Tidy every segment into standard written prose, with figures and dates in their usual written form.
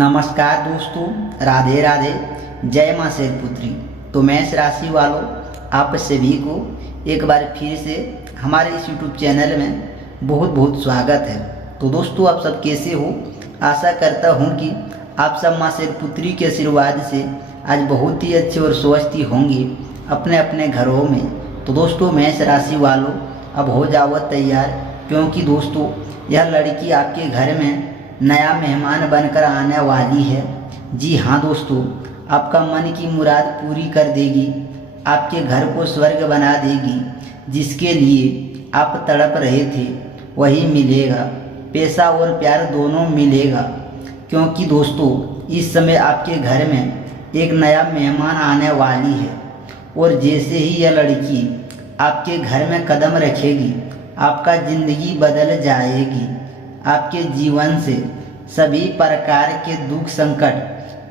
नमस्कार दोस्तों, राधे राधे, जय माँ शैलपुत्री। तो मेष राशि वालों, आप सभी को एक बार फिर से हमारे इस YouTube चैनल में बहुत बहुत स्वागत है। तो दोस्तों, आप सब कैसे हो? आशा करता हूँ कि आप सब माँ शैलपुत्री के आशीर्वाद से आज बहुत ही अच्छे और स्वस्थ होंगे अपने अपने घरों में। तो दोस्तों, मेष राशि वालों, अब हो जाओ तैयार, क्योंकि दोस्तों यह लड़की आपके घर में नया मेहमान बनकर आने वाली है। जी हाँ दोस्तों, आपका मन की मुराद पूरी कर देगी, आपके घर को स्वर्ग बना देगी। जिसके लिए आप तड़प रहे थे वही मिलेगा, पैसा और प्यार दोनों मिलेगा। क्योंकि दोस्तों इस समय आपके घर में एक नया मेहमान आने वाली है, और जैसे ही यह लड़की आपके घर में कदम रखेगी, आपका ज़िंदगी बदल जाएगी। आपके जीवन से सभी प्रकार के दुख, संकट,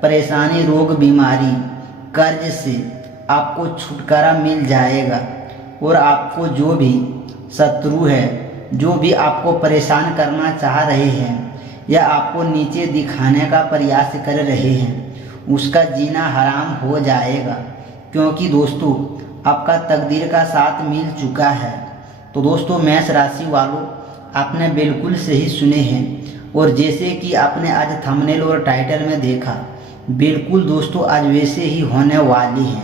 परेशानी, रोग, बीमारी, कर्ज से आपको छुटकारा मिल जाएगा। और आपको जो भी शत्रु है, जो भी आपको परेशान करना चाह रहे हैं या आपको नीचे दिखाने का प्रयास कर रहे हैं, उसका जीना हराम हो जाएगा। क्योंकि दोस्तों आपका तकदीर का साथ मिल चुका है। तो दोस्तों मेष राशि वालों, आपने बिल्कुल सही सुने हैं, और जैसे कि आपने आज थंबनेल और टाइटल में देखा, बिल्कुल दोस्तों आज वैसे ही होने वाली हैं।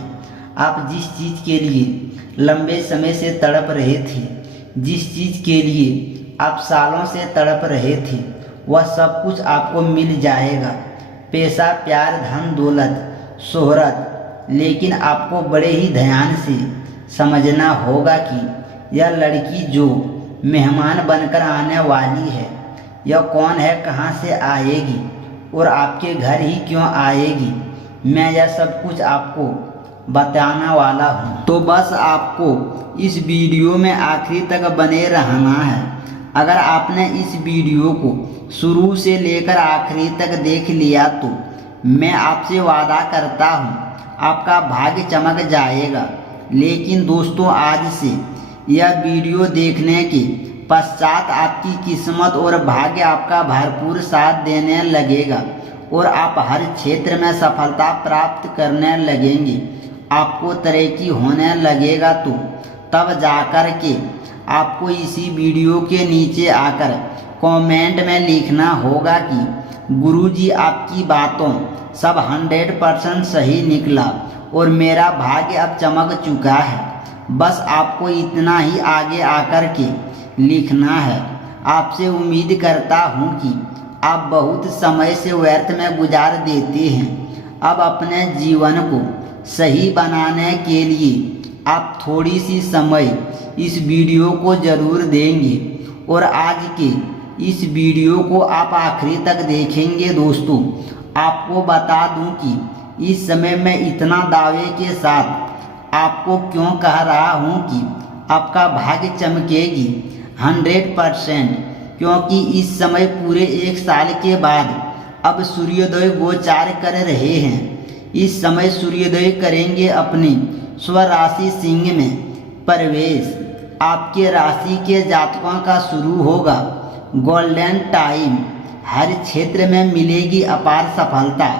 आप जिस चीज़ के लिए लंबे समय से तड़प रहे थे, जिस चीज़ के लिए आप सालों से तड़प रहे थे, वह सब कुछ आपको मिल जाएगा। पैसा, प्यार, धन, दौलत, शोहरत। लेकिन आपको बड़े ही ध्यान से समझना होगा कि यह लड़की जो मेहमान बनकर आने वाली है, यह कौन है, कहाँ से आएगी और आपके घर ही क्यों आएगी। मैं यह सब कुछ आपको बताने वाला हूँ। तो बस आपको इस वीडियो में आखिरी तक बने रहना है। अगर आपने इस वीडियो को शुरू से लेकर आखिरी तक देख लिया तो मैं आपसे वादा करता हूँ आपका भाग्य चमक जाएगा। लेकिन दोस्तों आज से यह वीडियो देखने के पश्चात आपकी किस्मत और भाग्य आपका भरपूर साथ देने लगेगा, और आप हर क्षेत्र में सफलता प्राप्त करने लगेंगे। आपको तरक्की होने लगेगा। तो तब जाकर के आपको इसी वीडियो के नीचे आकर कमेंट में लिखना होगा कि गुरुजी आपकी बातों सब 100% सही निकला और मेरा भाग्य अब चमक चुका है। बस आपको इतना ही आगे आकर के लिखना है। आपसे उम्मीद करता हूँ कि आप बहुत समय से व्यर्थ में गुजार देते हैं। अब अपने जीवन को सही बनाने के लिए आप थोड़ी सी समय इस वीडियो को ज़रूर देंगे, और आज के इस वीडियो को आप आखिरी तक देखेंगे। दोस्तों आपको बता दूं कि इस समय मैं इतना दावे के साथ आपको क्यों कह रहा हूँ कि आपका भाग्य चमकेगी 100%, क्योंकि इस समय पूरे 1 साल के बाद अब सूर्योदय गोचार कर रहे हैं। इस समय सूर्योदय करेंगे अपनी स्वराशि सिंह में प्रवेश। आपके राशि के जातकों का शुरू होगा गोल्डन टाइम। हर क्षेत्र में मिलेगी अपार सफलता।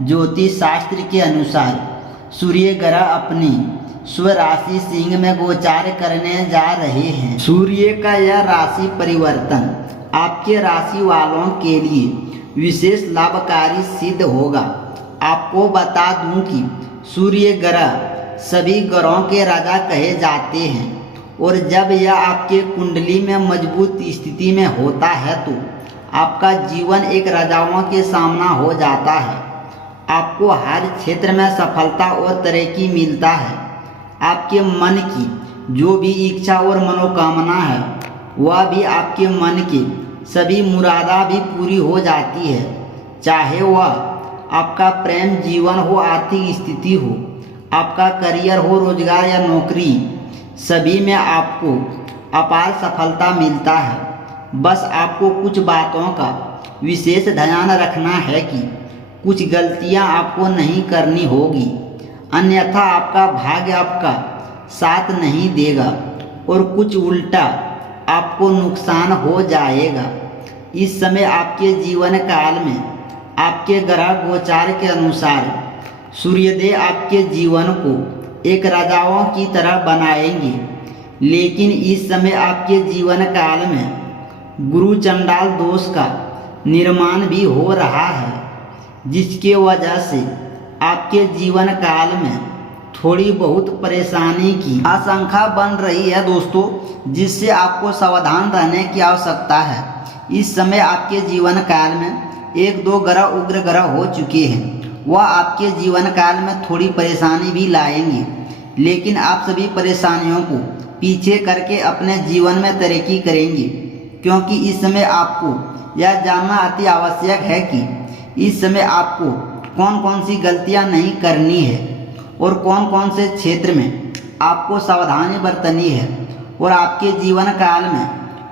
ज्योतिष शास्त्र के अनुसार सूर्य ग्रह अपनी स्वराशि सिंह में गोचार करने जा रहे हैं। सूर्य का यह राशि परिवर्तन आपके राशि वालों के लिए विशेष लाभकारी सिद्ध होगा। आपको बता दूं कि सूर्य ग्रह सभी ग्रहों के राजा कहे जाते हैं, और जब यह आपके कुंडली में मजबूत स्थिति में होता है तो आपका जीवन एक राजाओं के सामना हो जाता है। आपको हर क्षेत्र में सफलता और तरक्की मिलता है। आपके मन की जो भी इच्छा और मनोकामना है, वह भी आपके मन के सभी मुरादा भी पूरी हो जाती है। चाहे वह आपका प्रेम जीवन हो, आर्थिक स्थिति हो, आपका करियर हो, रोजगार या नौकरी, सभी में आपको अपार सफलता मिलता है। बस आपको कुछ बातों का विशेष ध्यान रखना है कि कुछ गलतियां आपको नहीं करनी होगी, अन्यथा आपका भाग्य आपका साथ नहीं देगा और कुछ उल्टा आपको नुकसान हो जाएगा। इस समय आपके जीवन काल में आपके ग्रह गोचार के अनुसार सूर्योदय आपके जीवन को एक राजाओं की तरह बनाएंगे, लेकिन इस समय आपके जीवन काल में गुरु चंडाल दोष का निर्माण भी हो रहा है, जिसके वजह से आपके जीवन काल में थोड़ी बहुत परेशानी की आशंका बन रही है दोस्तों, जिससे आपको सावधान रहने की आवश्यकता है। इस समय आपके जीवन काल में एक दो ग्रह उग्र ग्रह हो चुके हैं, वह आपके जीवन काल में थोड़ी परेशानी भी लाएंगे, लेकिन आप सभी परेशानियों को पीछे करके अपने जीवन में तरक्की करेंगे, क्योंकि इस समय आपको यह जानना अति आवश्यक है कि इस समय आपको कौन कौन सी गलतियां नहीं करनी है और कौन कौन से क्षेत्र में आपको सावधानी बरतनी है, और आपके जीवन काल में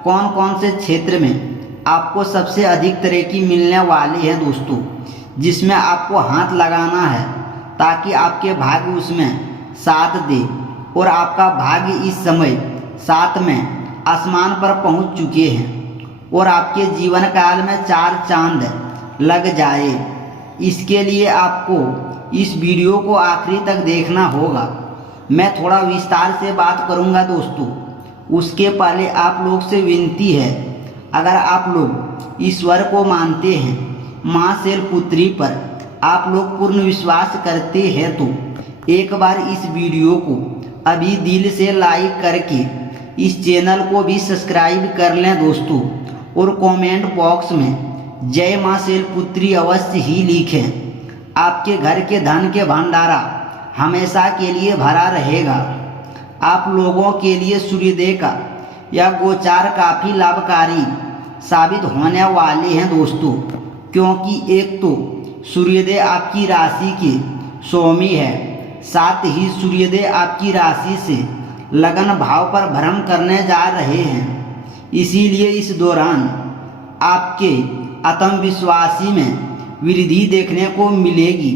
कौन कौन से क्षेत्र में आपको सबसे अधिक तरक्की मिलने वाली है दोस्तों, जिसमें आपको हाथ लगाना है ताकि आपके भाग्य उसमें साथ दे और आपका भाग्य इस समय साथ में आसमान पर पहुंच चुके हैं और आपके जीवन काल में 4 चांद लग जाए। इसके लिए आपको इस वीडियो को आखिरी तक देखना होगा। मैं थोड़ा विस्तार से बात करूंगा दोस्तों, उसके पहले आप लोग से विनती है, अगर आप लोग ईश्वर को मानते हैं, माँ शैलपुत्री पर आप लोग पूर्ण विश्वास करते हैं, तो एक बार इस वीडियो को अभी दिल से लाइक करके इस चैनल को भी सब्सक्राइब कर लें दोस्तों, और कमेंट बॉक्स में जय माँ शैलपुत्री अवश्य ही लिखें। आपके घर के धन के भंडारा हमेशा के लिए भरा रहेगा। आप लोगों के लिए सूर्योदय का यह गोचार काफ़ी लाभकारी साबित होने वाले हैं दोस्तों, क्योंकि एक तो सूर्योदय आपकी राशि के स्वामी है, साथ ही सूर्योदय आपकी राशि से लगन भाव पर भ्रमण करने जा रहे हैं। इसीलिए इस दौरान आपके आत्मविश्वासी में वृद्धि देखने को मिलेगी।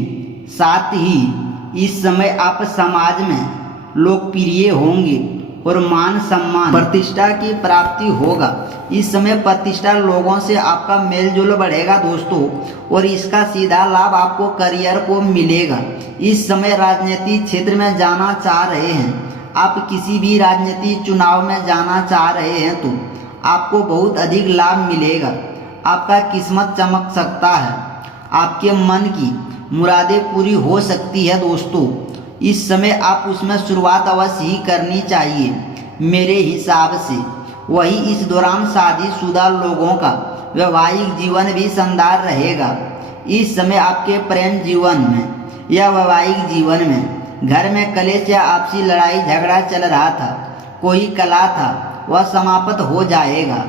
साथ ही इस समय आप समाज में लोकप्रिय होंगे और मान सम्मान प्रतिष्ठा की प्राप्ति होगा। इस समय प्रतिष्ठा लोगों से आपका मेलजोल बढ़ेगा दोस्तों, और इसका सीधा लाभ आपको करियर को मिलेगा। इस समय राजनीतिक क्षेत्र में जाना चाह रहे हैं, आप किसी भी राजनीतिक चुनाव में जाना चाह रहे हैं, तो आपको बहुत अधिक लाभ मिलेगा। आपका किस्मत चमक सकता है, आपके मन की मुरादें पूरी हो सकती है दोस्तों। इस समय आप उसमें शुरुआत अवश्य ही करनी चाहिए मेरे हिसाब से। वही इस दौरान शादीशुदा लोगों का वैवाहिक जीवन भी शानदार रहेगा। इस समय आपके प्रेम जीवन में या वैवाहिक जीवन में घर में कलेश या आपसी लड़ाई झगड़ा चल रहा था, कोई कला था, वह समाप्त हो जाएगा।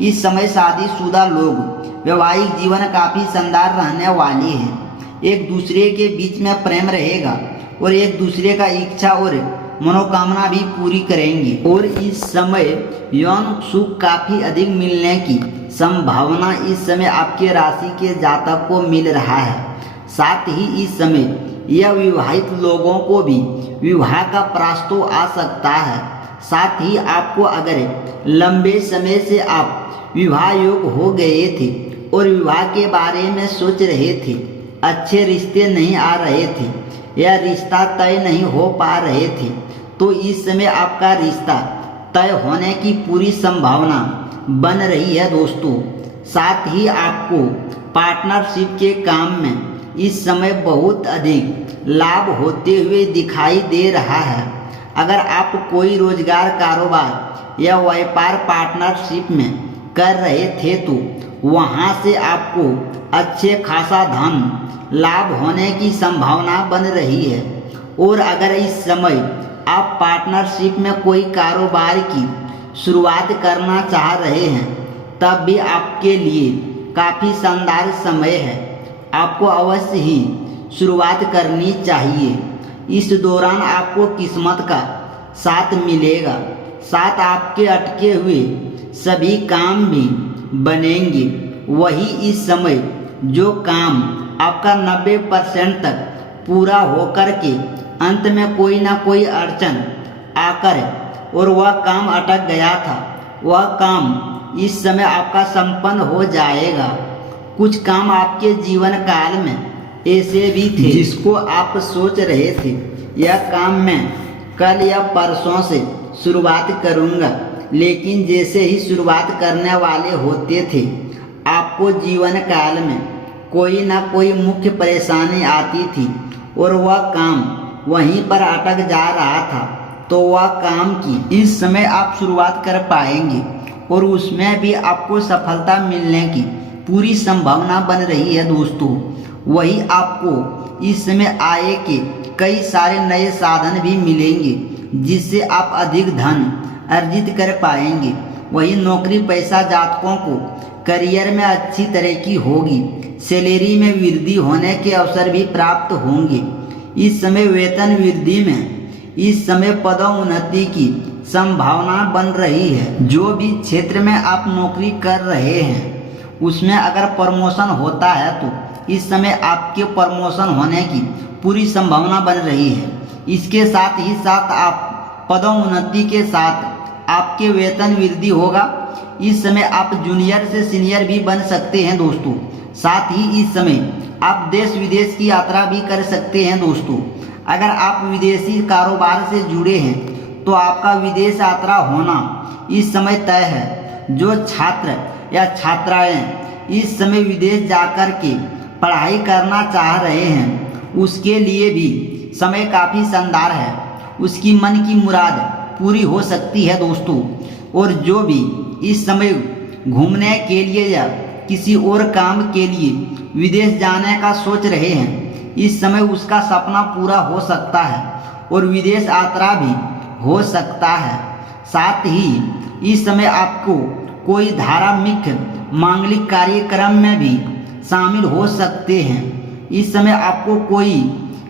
इस समय शादीशुदा लोग वैवाहिक जीवन काफ़ी शानदार रहने वाले हैं। एक दूसरे के बीच में प्रेम रहेगा और एक दूसरे का इच्छा और मनोकामना भी पूरी करेंगे, और इस समय यौन सुख काफ़ी अधिक मिलने की संभावना इस समय आपके राशि के जातक को मिल रहा है। साथ ही इस समय यह विवाहित लोगों को भी विवाह का प्रस्ताव आ सकता है। साथ ही आपको अगर लंबे समय से आप विवाह योग हो गए थे और विवाह के बारे में सोच रहे थे, अच्छे रिश्ते नहीं आ रहे थे या रिश्ता तय नहीं हो पा रहे थे, तो इस समय आपका रिश्ता तय होने की पूरी संभावना बन रही है दोस्तों। साथ ही आपको पार्टनरशिप के काम में इस समय बहुत अधिक लाभ होते हुए दिखाई दे रहा है। अगर आप कोई रोजगार, कारोबार या व्यापार पार्टनरशिप में कर रहे थे, तो वहां से आपको अच्छे खासा धन लाभ होने की संभावना बन रही है। और अगर इस समय आप पार्टनरशिप में कोई कारोबार की शुरुआत करना चाह रहे हैं, तब भी आपके लिए काफ़ी शानदार समय है। आपको अवश्य ही शुरुआत करनी चाहिए। इस दौरान आपको किस्मत का साथ मिलेगा, साथ आपके अटके हुए सभी काम भी बनेंगे। वही इस समय जो काम आपका 90% तक पूरा होकर के अंत में कोई ना कोई अड़चन आकर और वह काम अटक गया था, वह काम इस समय आपका संपन्न हो जाएगा। कुछ काम आपके जीवन काल में ऐसे भी थे जिसको आप सोच रहे थे यह काम मैं कल या परसों से शुरुआत करूँगा, लेकिन जैसे ही शुरुआत करने वाले होते थे आपको जीवन काल में कोई ना कोई मुख्य परेशानी आती थी और वह काम वहीं पर अटक जा रहा था। तो वह काम की इस समय आप शुरुआत कर पाएंगे और उसमें भी आपको सफलता मिलने की पूरी संभावना बन रही है दोस्तों। वही आपको इस समय आय के कई सारे नए साधन भी मिलेंगे जिससे आप अधिक धन अर्जित कर पाएंगे। वही नौकरी पैसा जातकों को करियर में अच्छी तरक्की होगी, सैलरी में वृद्धि होने के अवसर भी प्राप्त होंगे। इस समय वेतन वृद्धि में इस समय पदोन्नति की संभावना बन रही है। जो भी क्षेत्र में आप नौकरी कर रहे हैं उसमें अगर प्रमोशन होता है तो इस समय आपके प्रमोशन होने की पूरी संभावना बन रही है। इसके साथ ही साथ आप पदोन्नति के साथ आपके वेतन वृद्धि होगा। इस समय आप जूनियर से सीनियर भी बन सकते हैं दोस्तों। साथ ही इस समय आप देश विदेश की यात्रा भी कर सकते हैं दोस्तों। अगर आप विदेशी कारोबार से जुड़े हैं तो आपका विदेश यात्रा होना इस समय तय है। जो छात्र या छात्राएं इस समय विदेश जाकर के पढ़ाई करना चाह रहे हैं उसके लिए भी समय काफ़ी शानदार है। उसकी मन की मुराद पूरी हो सकती है दोस्तों। और जो भी इस समय घूमने के लिए या किसी और काम के लिए विदेश जाने का सोच रहे हैं इस समय उसका सपना पूरा हो सकता है और विदेश यात्रा भी हो सकता है। साथ ही इस समय आपको कोई धार्मिक मांगलिक कार्यक्रम में भी शामिल हो सकते हैं। इस समय आपको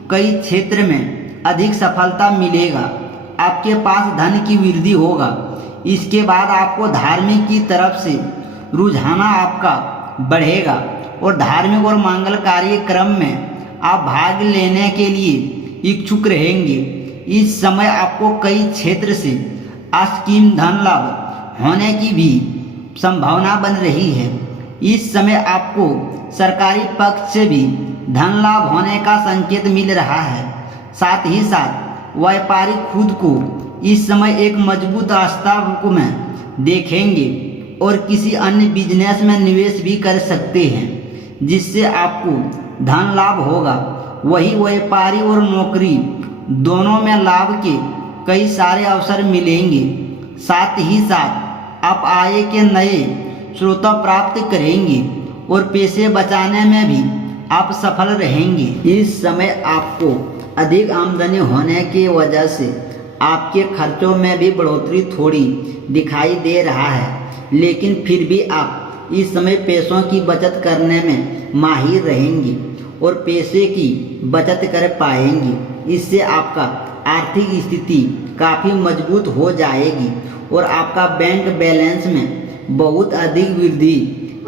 कई क्षेत्र में अधिक सफलता मिलेगा। आपके पास धन की वृद्धि होगा। इसके बाद आपको धार्मिक की तरफ से रुझाना आपका बढ़ेगा और धार्मिक और मंगल कार्यक्रम में आप भाग लेने के लिए इच्छुक रहेंगे। इस समय आपको कई क्षेत्र से असीम धन लाभ होने की भी संभावना बन रही है। इस समय आपको सरकारी पक्ष से भी धन लाभ होने का संकेत मिल रहा है। साथ ही साथ व्यापारी खुद को इस समय एक मजबूत स्तर में देखेंगे और किसी अन्य बिजनेस में निवेश भी कर सकते हैं जिससे आपको धन लाभ होगा। वही व्यापारी और नौकरी दोनों में लाभ के कई सारे अवसर मिलेंगे। साथ ही साथ आप आय के नए स्रोत प्राप्त करेंगे और पैसे बचाने में भी आप सफल रहेंगे। इस समय आपको अधिक आमदनी होने की वजह से आपके खर्चों में भी बढ़ोतरी थोड़ी दिखाई दे रहा है, लेकिन फिर भी आप इस समय पैसों की बचत करने में माहिर रहेंगे और पैसे की बचत कर पाएंगे। इससे आपका आर्थिक स्थिति काफ़ी मजबूत हो जाएगी और आपका बैंक बैलेंस में बहुत अधिक वृद्धि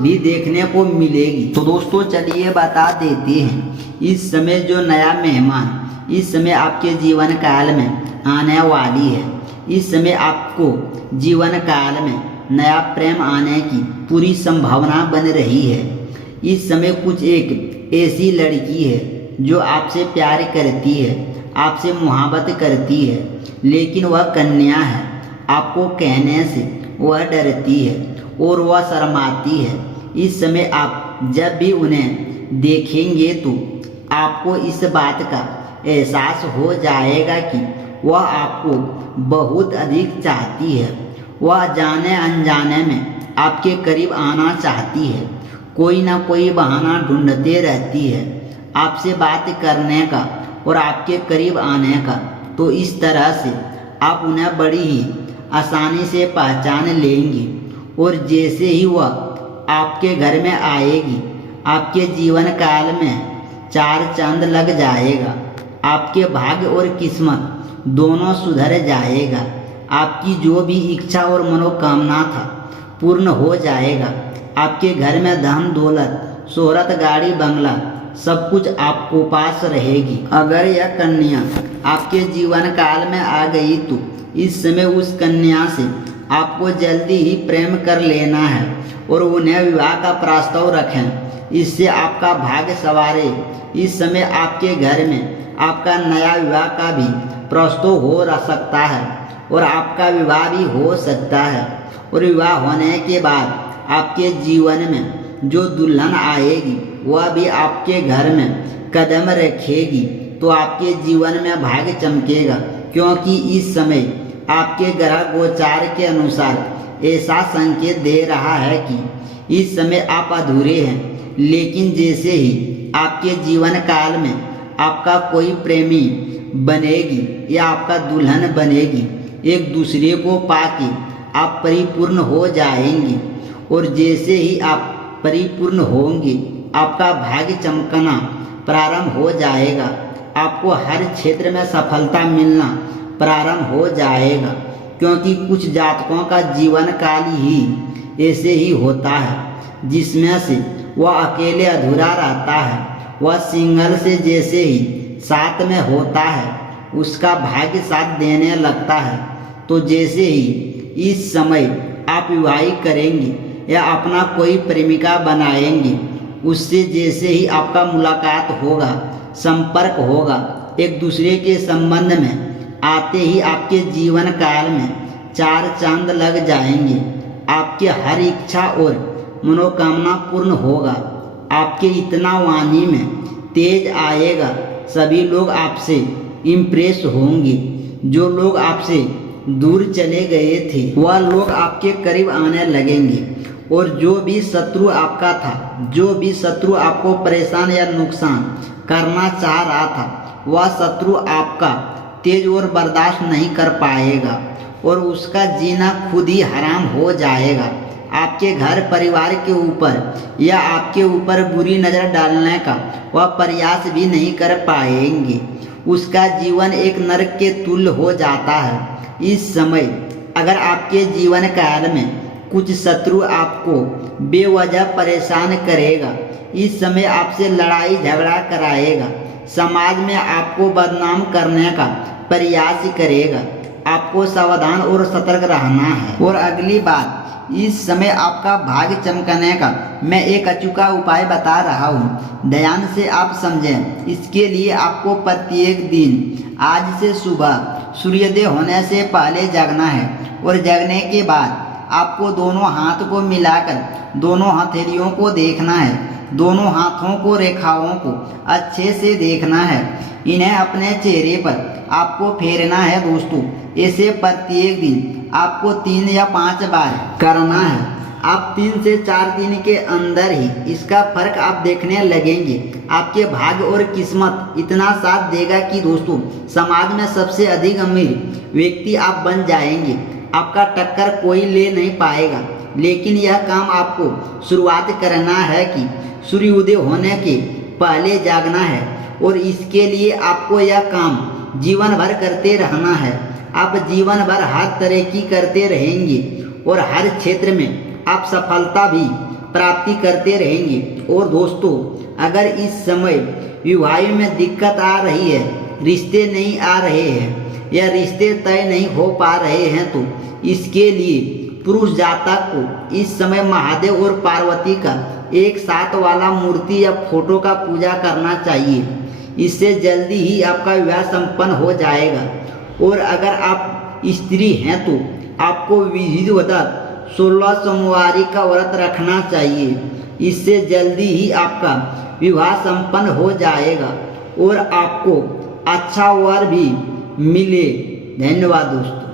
भी देखने को मिलेगी। तो दोस्तों चलिए बता देते हैं इस समय जो नया मेहमान इस समय आपके जीवन काल में आने वाली है। इस समय आपको जीवन काल में नया प्रेम आने की पूरी संभावना बन रही है। इस समय कुछ एक ऐसी लड़की है जो आपसे प्यार करती है, आपसे मोहब्बत करती है, लेकिन वह कन्या है। आपको कहने से वह डरती है और वह शर्माती है। इस समय आप जब भी उन्हें देखेंगे तो आपको इस बात का एहसास हो जाएगा कि वह आपको बहुत अधिक चाहती है। वह जाने अनजाने में आपके करीब आना चाहती है, कोई ना कोई बहाना ढूंढते रहती है आपसे बात करने का और आपके करीब आने का। तो इस तरह से आप उन्हें बड़ी ही आसानी से पहचान लेंगे और जैसे ही वह आपके घर में आएगी आपके जीवन काल में चार चांद लग जाएगा। आपके भाग्य और किस्मत दोनों सुधर जाएगा। आपकी जो भी इच्छा और मनोकामना था पूर्ण हो जाएगा। आपके घर में धन दौलत शोहरत गाड़ी बंगला सब कुछ आपको पास रहेगी। अगर यह कन्या आपके जीवन काल में आ गई तो इस समय उस कन्या से आपको जल्दी ही प्रेम कर लेना है और उन्हें विवाह का प्रस्ताव रखें। इससे आपका भाग्य सवारे। इस समय आपके घर में आपका नया विवाह का भी प्रस्ताव हो सकता है और आपका विवाह भी हो सकता है। और विवाह होने के बाद आपके जीवन में जो दुल्हन आएगी वह भी आपके घर में कदम रखेगी तो आपके जीवन में भाग्य चमकेगा, क्योंकि इस समय आपके ग्रह गोचार के अनुसार ऐसा संकेत दे रहा है कि इस समय आप अधूरे हैं। लेकिन जैसे ही आपके जीवन काल में आपका कोई प्रेमी बनेगी या आपका दुल्हन बनेगी, एक दूसरे को पाके आप परिपूर्ण हो जाएंगे। और जैसे ही आप परिपूर्ण होंगे आपका भाग्य चमकना प्रारंभ हो जाएगा। आपको हर क्षेत्र में सफलता मिलना प्रारंभ हो जाएगा, क्योंकि कुछ जातकों का जीवन काल ही ऐसे ही होता है जिसमें से वह अकेले अधूरा रहता है। वह सिंगल से जैसे ही साथ में होता है उसका भाग्य साथ देने लगता है। तो जैसे ही इस समय आप विवाह करेंगे या अपना कोई प्रेमिका बनाएंगे, उससे जैसे ही आपका मुलाकात होगा, संपर्क होगा, एक दूसरे के संबंध में आते ही आपके जीवन काल में 4 चांद लग जाएंगे। आपके हर इच्छा और मनोकामना पूर्ण होगा। आपके इतना वाणी में तेज आएगा, सभी लोग आपसे इम्प्रेस होंगे। जो लोग आपसे दूर चले गए थे वह लोग आपके करीब आने लगेंगे। और जो भी शत्रु आपका था, जो भी शत्रु आपको परेशान या नुकसान करना चाह रहा था, वह शत्रु आपका तेज और बर्दाश्त नहीं कर पाएगा और उसका जीना खुद ही हराम हो जाएगा। आपके घर परिवार के ऊपर या आपके ऊपर बुरी नज़र डालने का वह प्रयास भी नहीं कर पाएंगे। उसका जीवन एक नरक के तुल्य हो जाता है। इस समय अगर आपके जीवन काल में कुछ शत्रु आपको बेवजह परेशान करेगा, इस समय आपसे लड़ाई झगड़ा कराएगा, समाज में आपको बदनाम करने का प्रयास करेगा, आपको सावधान और सतर्क रहना है। और अगली बात, इस समय आपका भाग्य चमकने का मैं एक अचूका उपाय बता रहा हूँ, ध्यान से आप समझें। इसके लिए आपको प्रत्येक दिन आज से सुबह सूर्योदय होने से पहले जगना है और जगने के बाद आपको दोनों हाथ को मिलाकर दोनों हथेलियों को देखना है। दोनों हाथों को रेखाओं को अच्छे से देखना है। इन्हें अपने चेहरे पर आपको फेरना है दोस्तों। ऐसे प्रत्येक दिन आपको 3 या 5 बार करना है। आप 3 से 4 दिन के अंदर ही इसका फर्क आप देखने लगेंगे। आपके भाग्य और किस्मत इतना साथ देगा कि दोस्तों समाज में सबसे अधिक अमीर व्यक्ति आप बन जाएंगे। आपका टक्कर कोई ले नहीं पाएगा। लेकिन यह काम आपको शुरुआत करना है कि सूर्योदय होने के पहले जागना है और इसके लिए आपको यह काम जीवन भर करते रहना है। आप जीवन भर हर तरक्की करते रहेंगे और हर क्षेत्र में आप सफलता भी प्राप्ति करते रहेंगे। और दोस्तों अगर इस समय विवाह में दिक्कत आ रही है, रिश्ते नहीं आ रहे हैं या रिश्ते तय नहीं हो पा रहे हैं, तो इसके लिए पुरुष जातक को इस समय महादेव और पार्वती का एक साथ वाला मूर्ति या फोटो का पूजा करना चाहिए। इससे जल्दी ही आपका विवाह संपन्न हो जाएगा। और अगर आप स्त्री हैं तो आपको विधिवत 16 सोमवारी का व्रत रखना चाहिए। इससे जल्दी ही आपका विवाह संपन्न हो जाएगा और आपको अच्छा वर भी मिले। धन्यवाद दोस्तों।